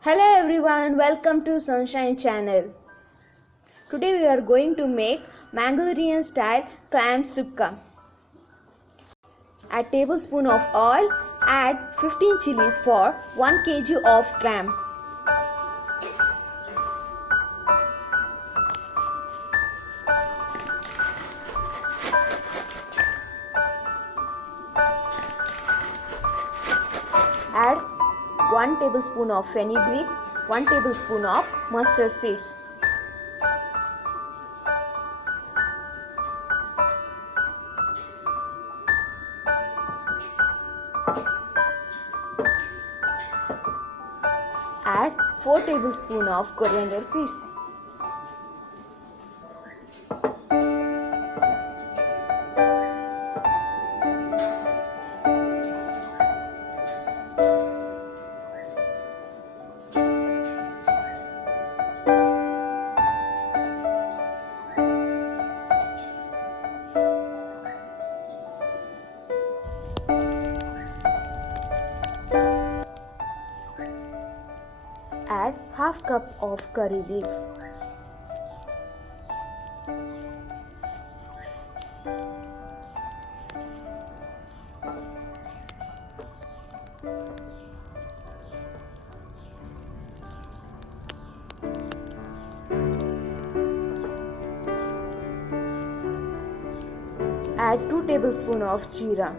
Hello everyone, welcome to Sunshine channel. Today we are going to make Manglorean style clam sukka. Add tablespoon of oil, add 15 chilies for 1 kg of clam. Add 1 tablespoon of fenugreek, 1 tablespoon of mustard seeds. Add 4 tablespoons of coriander seeds. Add half cup of curry leaves. Add 2 tablespoons of jeera.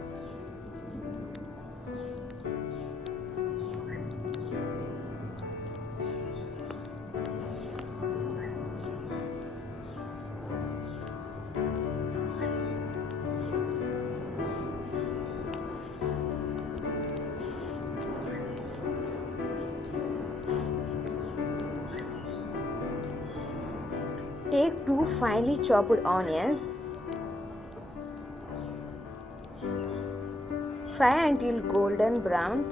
Take 2 finely chopped onions. Fry until golden brown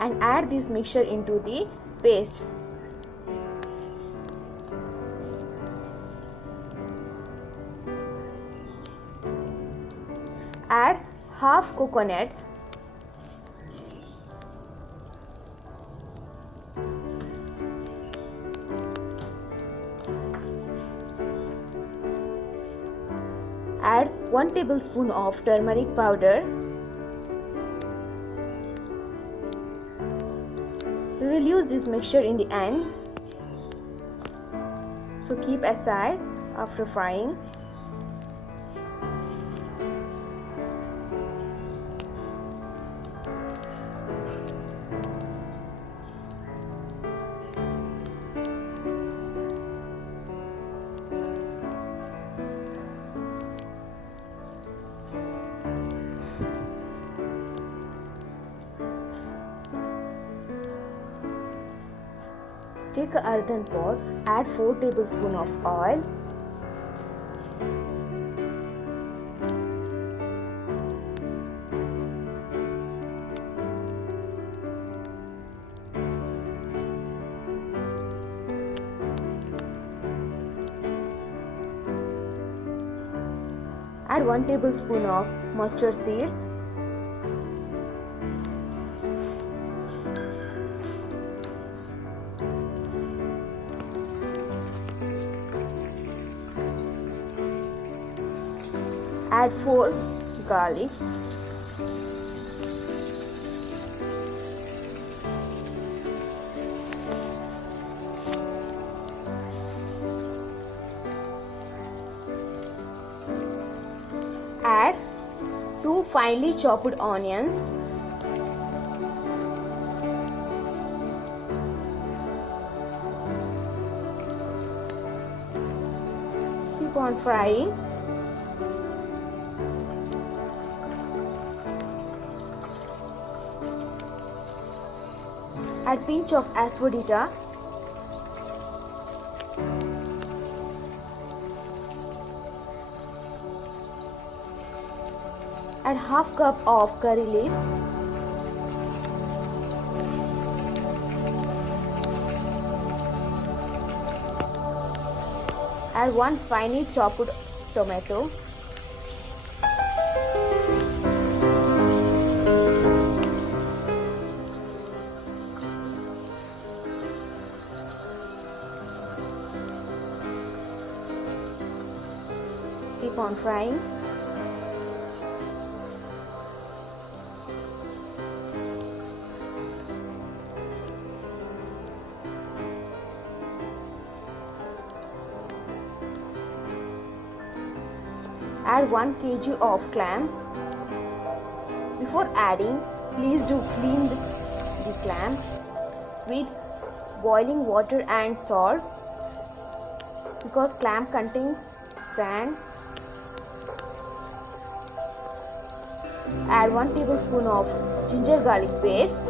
and add this mixture into the paste. Add half coconut. Add 1 tablespoon of turmeric powder. We will use this mixture in the end, so keep aside after frying. Take a earthen pot, add 4 tablespoons of oil. Add 1 tablespoon of mustard seeds. Add 4 garlic. Add 2 finely chopped onions. Keep on frying. Add pinch of asafoetida. Add half cup of curry leaves. Add 1 finely chopped tomato. keep on frying. Add 1 kg of clam. Before adding, please do clean the clam with boiling water and salt because clam contains sand. Add 1 tablespoon of ginger garlic paste.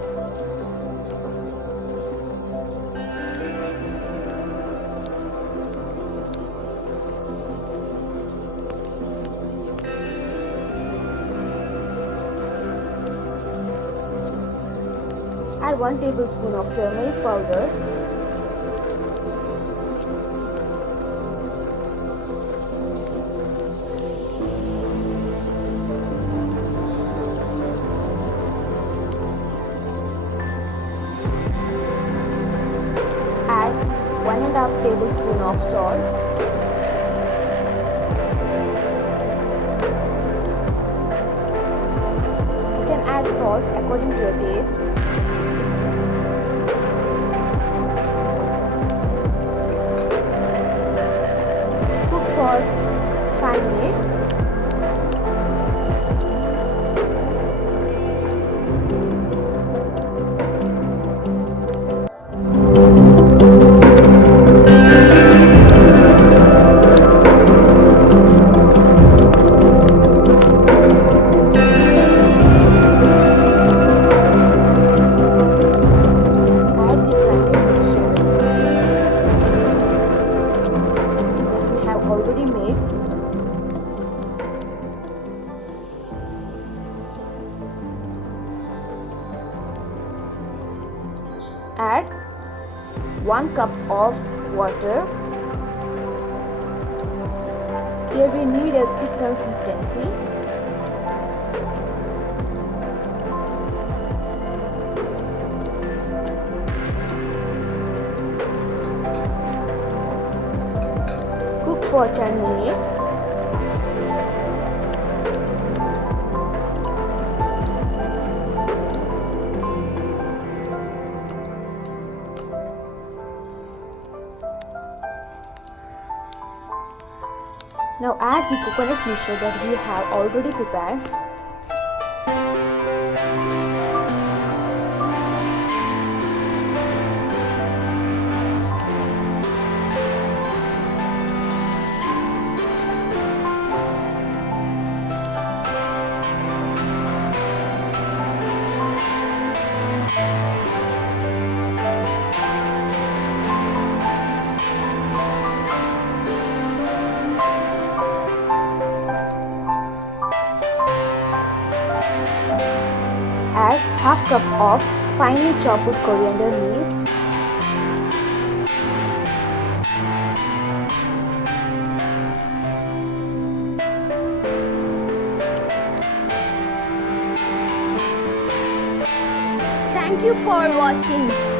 Add 1 tablespoon of turmeric powder. Add 1.5 tablespoon of salt. You can add salt according to your taste. Cook for 5 minutes. Already made. Add 1 cup of water. Here we need a thick consistency. Cook for 10 minutes. Now add the coconut mixture that we have already prepared. Add half cup of finely chopped coriander leaves. Thank you for watching.